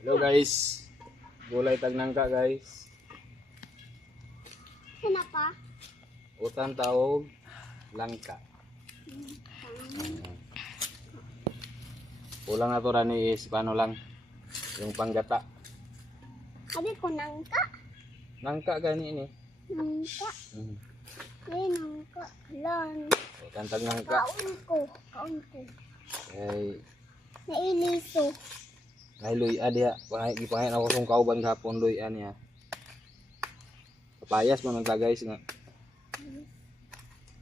Hello guys. Gulay tag nangka guys. Kenapa? Utang tawog langka. Pulang ato rani is paano lang yung panggata. Sabi ko nangka. Nangka gani ini. Nangka. Ay, nangka. Lan. Utang tag nangka. Kaun ko. Kaun ko. Ay Nailiso. ay luya dia. Gipahin ako kung kauban gapon luya niya. Kapayas man nagta guys nga.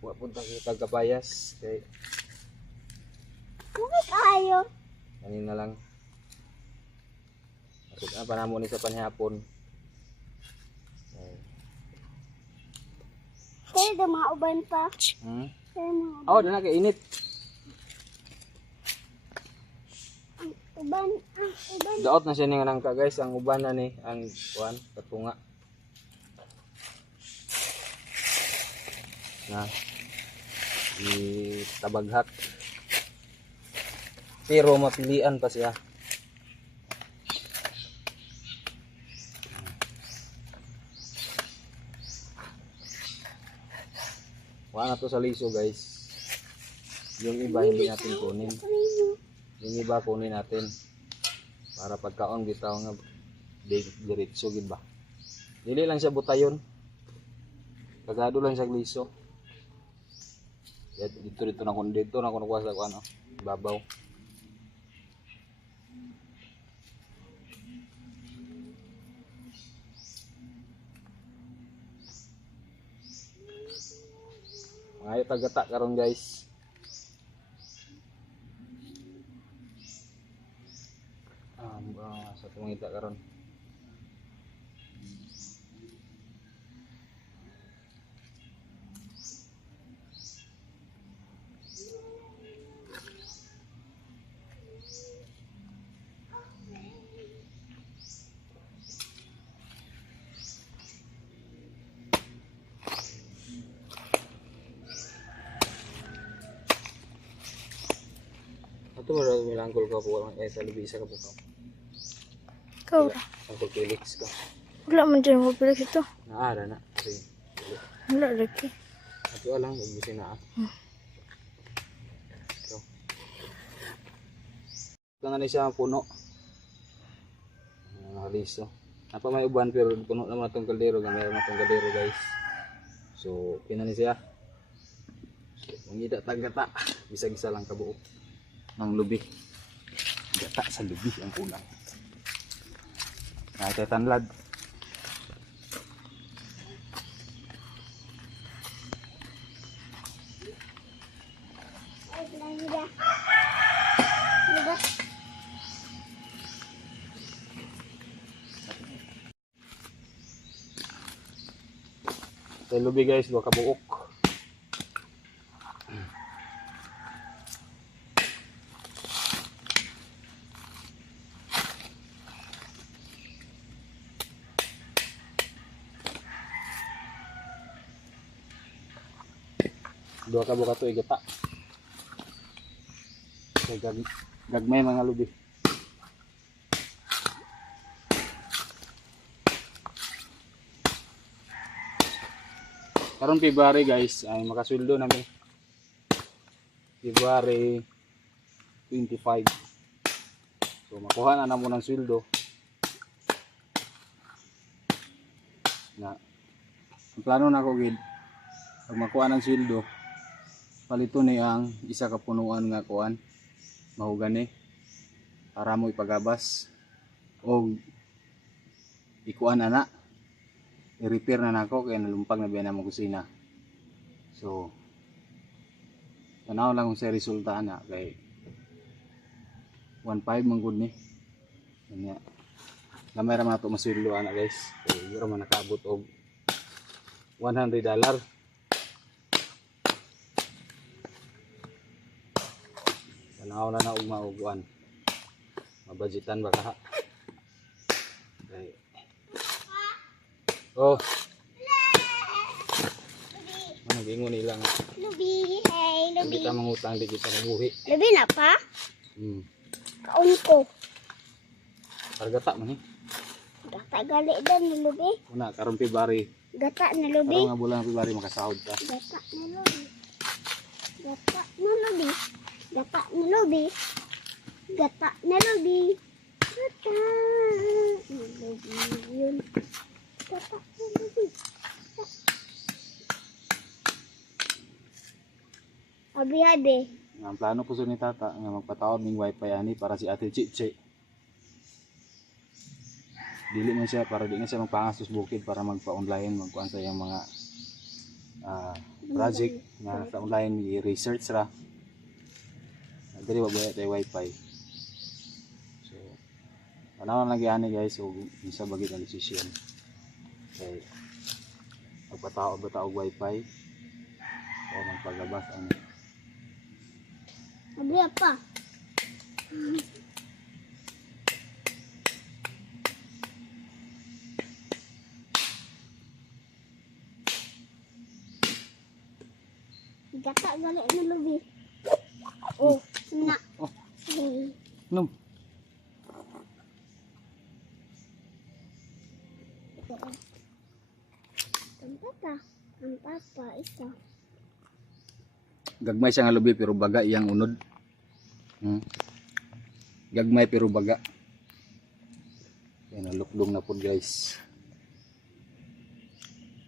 Wa punta kita kapayas kay Bakit ayaw? kanina lang. Masud na panamo ni sa panhapon. Kaya da mga uban pa. Kaya mga uban. Oh, dana kay init. Ang uban. Daot na siya nga nangka guys, ang uban na ni ang kuan katunga. Na itabaghat. Pero mapilian pa siya. Wala na to sa liso guys. Yung iba hindi natin kunin. Yung iba kunin natin para pagkaon bitaw nga diretso gid ba. Dili lang siya butayon. Kagado lang siya liso. Dito na kun dito na kun kuha sa ano, babaw. Ay tagata karon guys. Sa tumangita karon. Ito mo rin milangkol ka po sa lubi isa ka po ka. Ikaw. Angkol Felix ka. Wala man dyan mo pala ito. Naara na. Sige. Wala lagi. Ato alang ubusin na ah. So. Ito nga na siya puno. Nakaliso. Napa may uban pero puno naman itong kaldero. Gamay naman itong kaldero guys. So pinani siya. So, mangida tag-gata. Bisa-gisa lang kabuo. Ng lubi. Gata sa lubi ang kulang. Ay tanlad. Sa lubi guys, dua ka buok. Dua ka buka to igata. Kay gagmay mga lubi. Karon February guys, ay makasweldo namin. February 25. So makuha na namo ng sweldo. Na ang plano na ko gid pag makuha ng sweldo, palito ni ang isa ka punuan nga kuan mahugani para mo ipagabas o ikuan ana i-repair na nako kay nalumpag na biya na mo kusina. So tanaw lang kung sa resulta ana kay 1.5 man gud ni kanya gamay ra man ato masweldo ana guys. So yuro man nakaabot og $100. Tanaw na og mauguan. Mabudgetan ba ka? Okay. Oh. Ano gingon nila nga? Lubi, hey, Hindi lubi. kita mangutang, di kita mabuhi. Lubi na pa? Hmm. Kaun ko. Targata man eh. Gata gali dan na lubi. Una karon February. Gata na lubi. Karon nga bulan February makasahod ka. Gata na lubi. Gata na lubi. Gata na lubi. Gata na lubi. Gata na lubi. Yun. Gata na lubi. Abi-abi. Ang plano po ni tata nga magpatawad ning wifi ani para si Ate Chiche. Dili man siya para di na siya magpangastos bukid para magpa-online magkuan sa iyang mga project nga sa online i-research ra. Dili ba bayad tay wifi. Soanawan lagi ani guys ug isa bagid ang desisyon. Okay. Magpatawad ba ta og wifi o magpagabas ani. Abi apa? Gata gali na lubi. Oh, na. Oh, Hmm. nom. Tampata. Tampata isa. Gagmay siya nga lubi pero baga iyang unod. Gagmay pero baga. Yan nalukdong na po guys.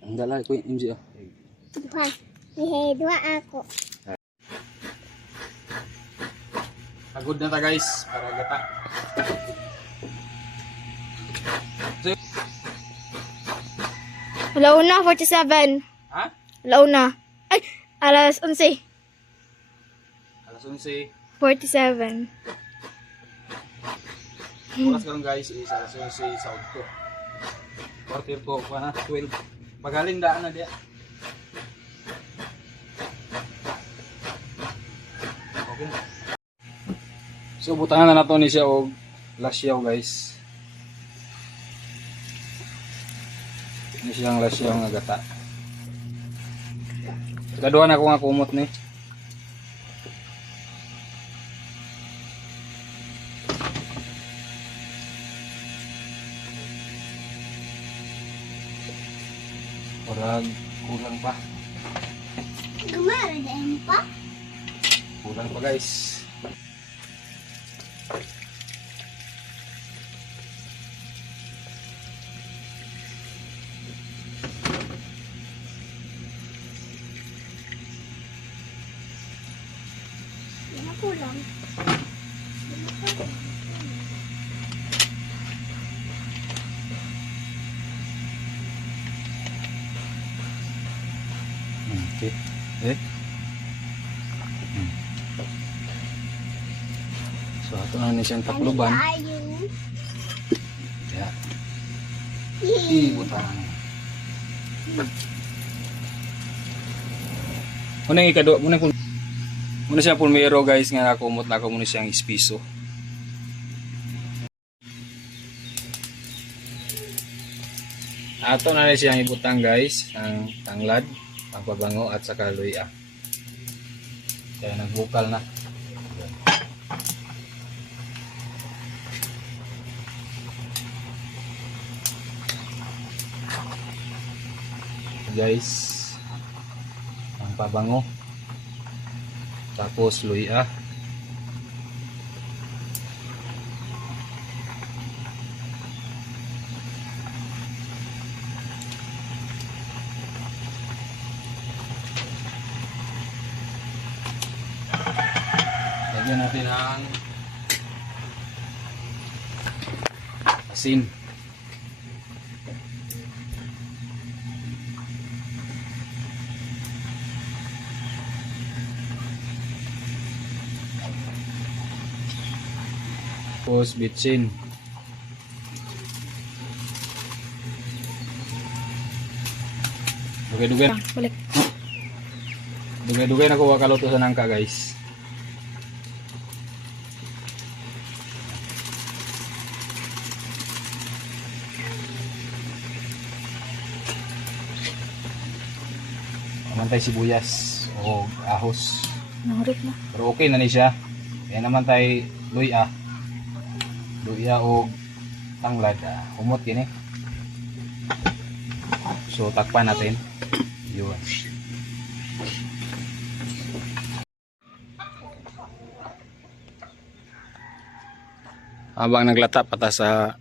Ang dalay ko yung MJ ah. Dua. Hehe, dua ako. Pagod na ta guys para gata. Alauna, 47. Ha? Alauna. Ay, alas 11. Alas 11. 47. Oras karon guys is alas 11 sa udto. Quarter to 12. Magaling daan na diya. Okay na. So butangan na nato ni siya og lasyaw guys. Ini siyang lasyaw nga gata. Kaduha na ko nga kumot ni. Kulang pa. Gumara din pa? Kulang pa guys. Yan ako lang. Okay. So ato na ni siyang takluban. Ya. Butang. Muna ikado, muna siya pulmero guys nga nakumot na ako muna siyang ispiso. Ato na siyang ibutang guys ang tanglad, ang pabango at saka luya. Kaya nagbukal na. Guys, ang pabango. Tapos luya. Lagyan natin ang asin. Tapos bitsin. Dugay-dugay. Balik. Dugay-dugay na ko kaluto sa nangka guys. Naman tayo sibuyas o ahos. Nahurit na. Pero okay na ni siya. Kaya naman tayo luya. Luya o tanglad, humot gini. So takpan natin. Yun. Habang naglata pata sa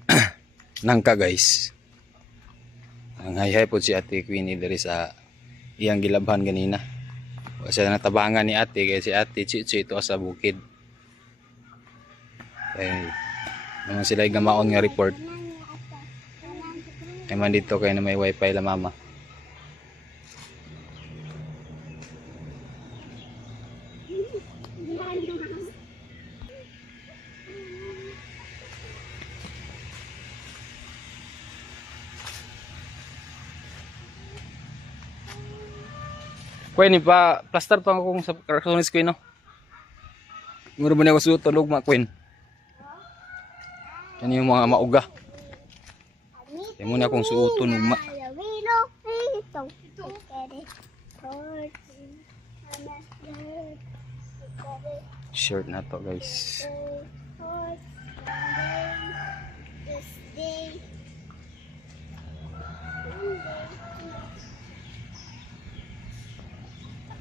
nangka guys. Ang hayhay po si Ate Queenie diri sa iyang gilabhan ganina. Kasi natabangan ni ate kaya si Ate Chichi ito sa bukid. Kaya naman sila gamaon nga report. Ay man dito kaya na may wifi la mama. Kuya ni pa plaster pa akong sa kartonis ko no. Nguro ba niya ko sutulog ma Queen. Yan yung mga mauga. Yan muna akong suuton ugma. Shirt na to guys.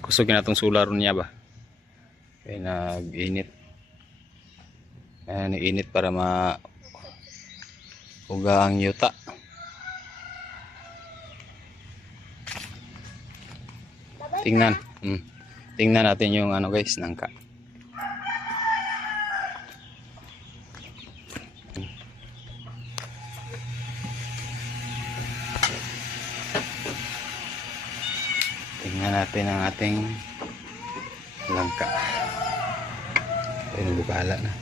Kusogin na itong solar niya ba? Kaya nag-init. Kaya nag-init para uga ang yuta. Tingnan. Tingnan natin yung ano guys, nangka. Tingnan natin ang ating langka. Ayun, bukala na.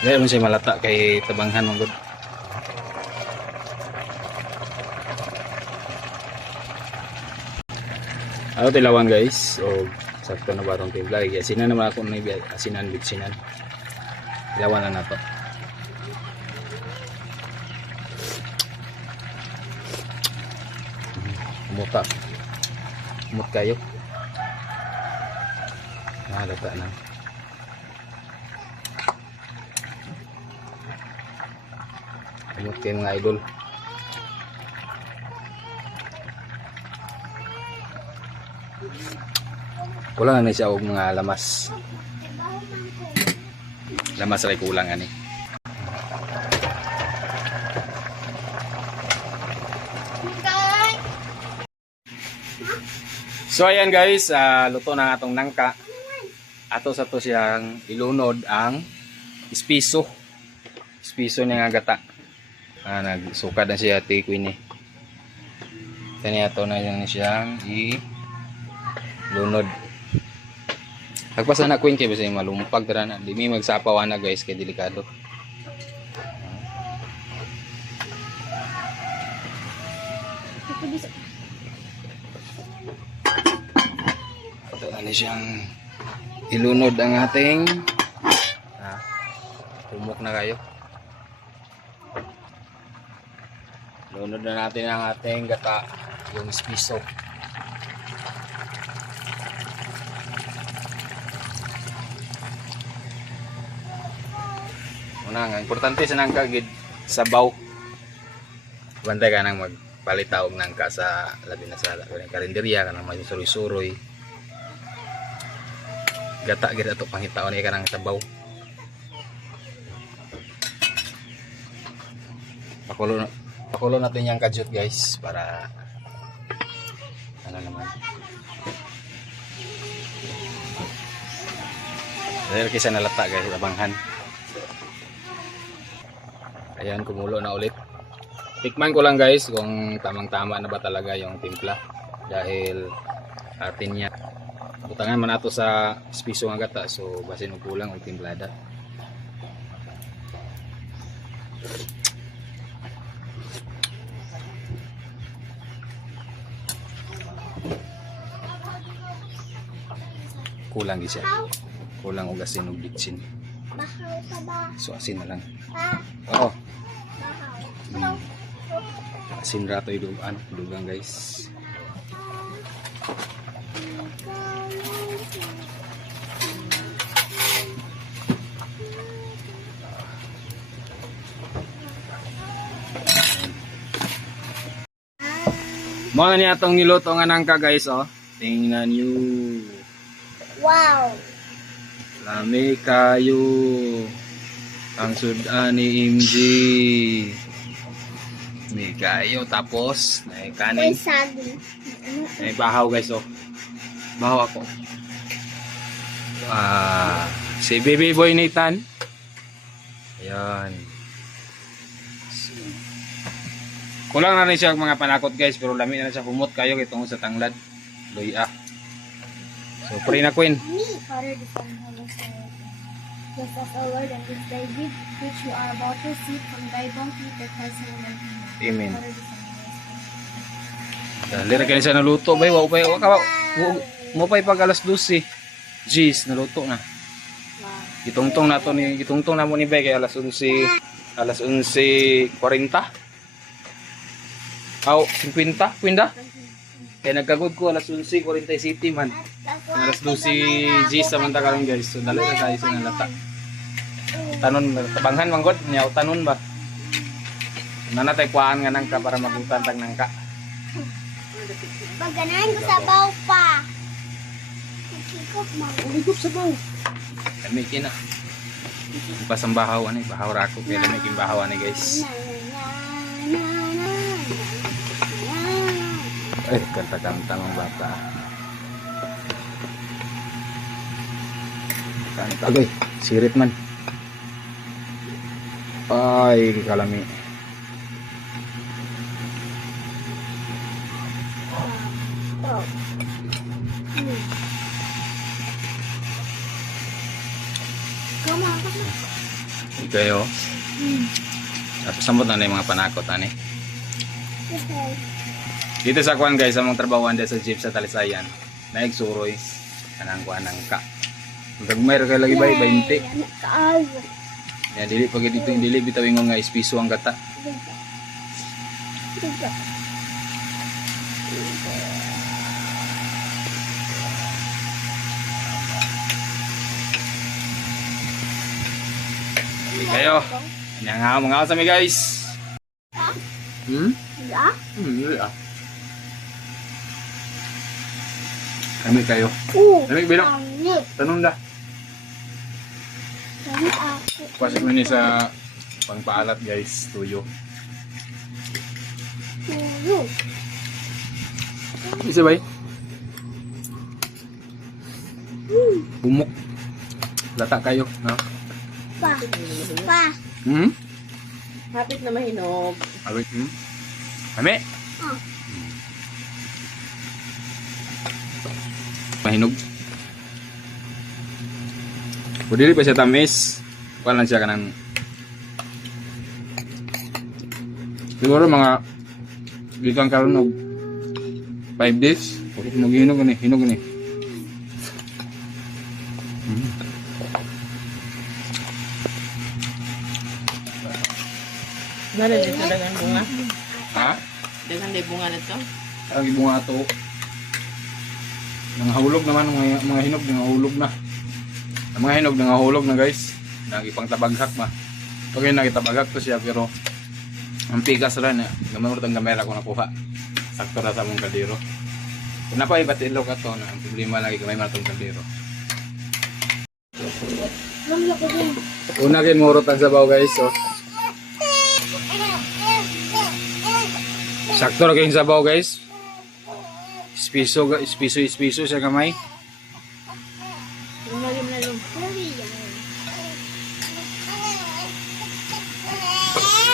Dahil mo siya malata kay tabanghan mong good. Ano tilawan guys. O sakto na ba itong timpla. Asinan naman ako na asinan bitsinan. Tilawan na to. Umuta. Umut kayo. Nahalata na. Umut kayo mga idol. Kulang na siya og mga lamas. Lamas ray kulang ani. So ayan guys, luto na atong nangka. Ato sa to siyang ilunod ang espiso. Espiso niya nga gata. Nagsukad na siya Ate Queenie. Kani ato na yung siyang ilunod. Pagpasa na Queen kay basta malumpag tara na. Di mi magsapaw na guys kay delikado. Ito na siyang ilunod ang ating tumok na kayo. Lunod na natin ang ating gata, yung espiso. Una nga, importante sa nangka gid sabaw. Bantay ka nang magpalitaw og nangka sa labi na sa karinderya ka nang may suroy-suroy. Gata gid ato panghitaon ka nang sabaw. Pakulo natin yung kajut guys para ano naman. Dahil kisa nalata guys, abanghan. Ayan, kumulo na ulit. Tikman ko lang guys kung tamang-tama na ba talaga yung timpla. Dahil atin niya. Butangan man nato sa espiso nga gata. So, basin o kulang o timplada. Kulang siya. Kulang og asin ug bitsin. Bahaw pa ba? So asin na lang. Ha? Oo. Bahaw. Asin rato dugang guys. Mo na niya itong niluto nga nangka guys, oh. Tingnan nyo. Wow. Lami kayo. Ang sudan ni MG. May kayo. Tapos, may May kanin. saging. May bahaw guys, oh. Bahaw ako. Si Baby Boy Nathan. Ayan. Kulang na rin siya mga panakot guys, pero lami na siya humot kayo itong sa tanglad. Luya. So, pray na Queen. Father, the Son, and Holy Spirit. Bless us, O Lord, and this thy gift, which you are about to receive from thy bounty, that Christ will Lord. Amen. Father, the Son, and Holy Spirit. Dali ra kayo siya naluto. Bay, mo pa ipag alas 12. Jeez, naluto na. Wow. Gitungtong na mo ni Bay kay alas 11. Alas 11:40. Aw, 50, kwinda? Kaya nagkagod ko alas 11:47 man. Alas 12 G samanta karon guys. So dali na tayo sa nalata. Tanon tabanghan man god nya tanon ba. Nana tay kuan nga nangka para magutan tag nangka. Paganahan ko sa baw pa. Ikot mo. Ligop sa baw. Kami kina. Pasambahaw ani, bahaw ra ko kay lami king bahaw ani guys. Kanta-kanta ng bata. Kanta goy, sirit man. Ay, kalami. Oh. Come on. Ikayo. Tapos sambot na yung mga panakot ani. Okay. Dito sa kuan guys, sa mga trabahoan dito sa jeep sa Talisayan. Naig suroy kanang kuan nangka. Dagmay ra kay lagi bay 20. Ya dili pag dito dili bitaw ingon nga ispiso ang gata. Kayo. Nga mga sa mi guys. Ya? Ah. Kami kayo. Lamig bilog. Tanong da. Pasok na ni sa pangpaalat guys, tuyo. Isa ba? Bumok. Lata kayo, no? Pa. Pa. Hapit na mahinog. Awit, Kami? Oh. Mahinog. Kung dili pa siya tamis, kuha lang siya ka ng siguro mga gikan karon og 5 days. Hinog ni, hinog ni. Mana din sa dagang bunga? Ha? Dagang day bunga na to? Ang ibunga ato. Nangahulog naman mga hinog, nangahulog na. Ang mga hinog nangahulog na guys. Nagipang tabaghak ba. Okay, nagitabaghak to siya pero ang pigas rin gamay mo ang kamera ko nakuha. Sakto na sa mong kaldero. Kung nakoy batilog ato na ang problema lagi gamay mo itong kaldero. Una kay murot ang sabaw guys. So. Sakto na kayong sabaw guys. Ispiso siya kamay.